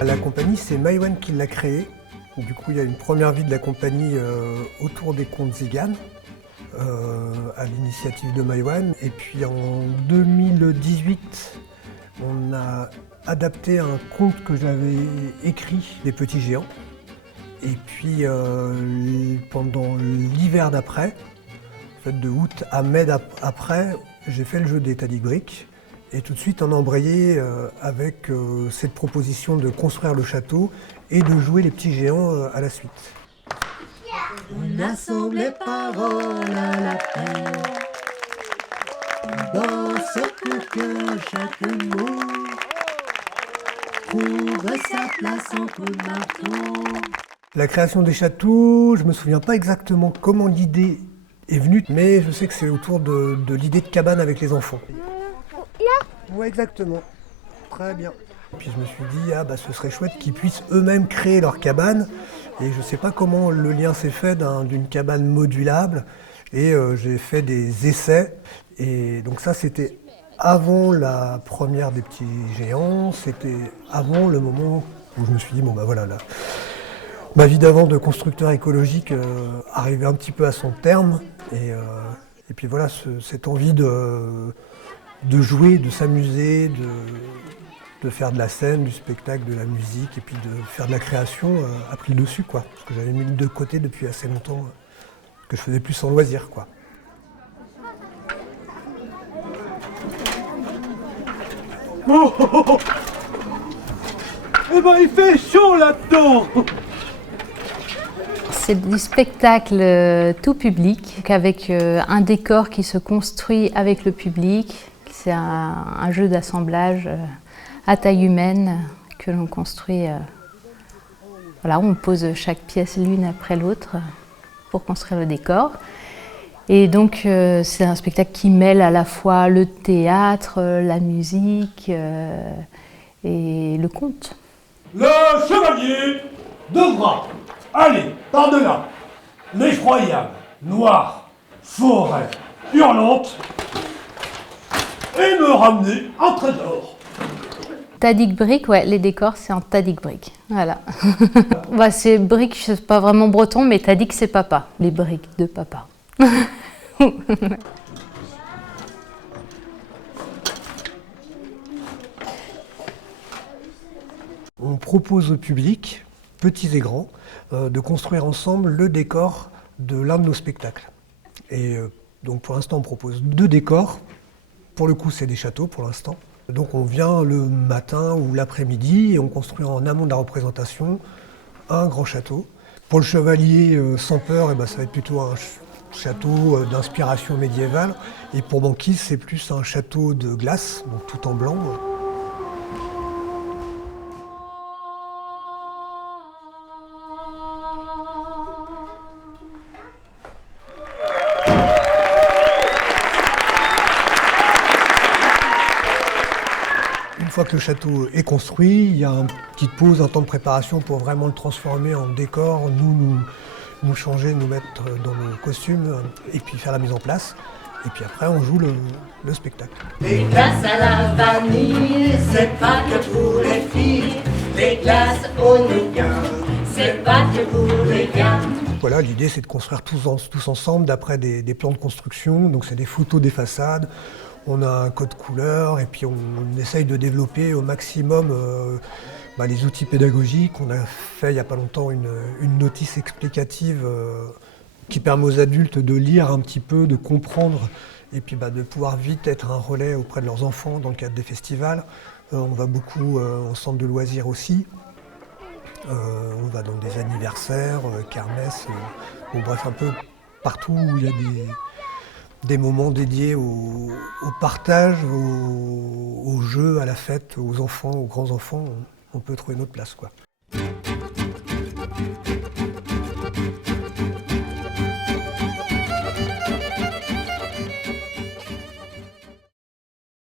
La compagnie, c'est Maïwenn qui l'a créée. Du coup, il y a une première vie de la compagnie autour des contes Zigan, à l'initiative de Maïwenn. Et puis en 2018, on a adapté un conte que j'avais écrit, Les Petits Géants. Et puis pendant l'hiver d'après, en fait, de août à mai après, j'ai fait le jeu des Tadic Brick. Et tout de suite, on a embrayé avec cette proposition de construire le château et de jouer les petits géants à la suite. On assemble les paroles à la paix, dans ce pour que chaque mot trouve sa place entre marteaux. La création des châteaux, je ne me souviens pas exactement comment l'idée est venue, mais je sais que c'est autour de l'idée de cabane avec les enfants. Oui, exactement. Très bien. Puis je me suis dit, ce serait chouette qu'ils puissent eux-mêmes créer leur cabane. Et je ne sais pas comment le lien s'est fait d'une cabane modulable. Et j'ai fait des essais. Et donc ça, c'était avant la première des petits géants. C'était avant le moment où je me suis dit, ma vie d'avant de constructeur écologique arrivait un petit peu à son terme. Et puis voilà, cette envie de jouer, de s'amuser, de faire de la scène, du spectacle, de la musique et puis de faire de la création a pris le dessus, quoi. Parce que j'avais mis de côté depuis assez longtemps, que je faisais plus sans loisir, quoi. Oh, oh, oh, oh. Eh ben il fait chaud là-dedans. C'est du spectacle tout public, avec un décor qui se construit avec le public. C'est un jeu d'assemblage à taille humaine que l'on construit. Voilà, on pose chaque pièce l'une après l'autre pour construire le décor. Et donc c'est un spectacle qui mêle à la fois le théâtre, la musique et le conte. Le chevalier devra aller par-delà l'effroyable, noire forêt hurlante et me ramener un trésor. Tadic Brick, ouais, les décors c'est en Tadic Brick, voilà. C'est brick, c'est pas vraiment breton, mais Tadic c'est papa, les briques de papa. On propose au public, petits et grands, de construire ensemble le décor de l'un de nos spectacles. Et donc pour l'instant on propose 2 décors. Pour le coup c'est des châteaux pour l'instant. Donc on vient le matin ou l'après-midi et on construit en amont de la représentation un grand château. Pour le chevalier sans peur, ça va être plutôt un château d'inspiration médiévale. Et pour Banquise c'est plus un château de glace, donc tout en blanc. Une fois que le château est construit, il y a une petite pause, un temps de préparation pour vraiment le transformer en décor, nous changer, nous mettre dans nos costumes et puis faire la mise en place. Et puis après, on joue le spectacle. Les glaces à la vanille, c'est pas que pour les filles. Les glaces au nougat, c'est pas que pour les gars. Voilà, l'idée c'est de construire tous ensemble d'après des plans de construction. Donc c'est des photos des façades. On a un code couleur et puis on essaye de développer au maximum les outils pédagogiques. On a fait il n'y a pas longtemps une notice explicative qui permet aux adultes de lire un petit peu, de comprendre et puis de pouvoir vite être un relais auprès de leurs enfants dans le cadre des festivals. On va beaucoup en centre de loisirs aussi. On va dans des anniversaires, kermesses, bref un peu partout où il y a des moments dédiés au partage, au jeu, à la fête, aux enfants, aux grands-enfants, on peut trouver notre place, quoi.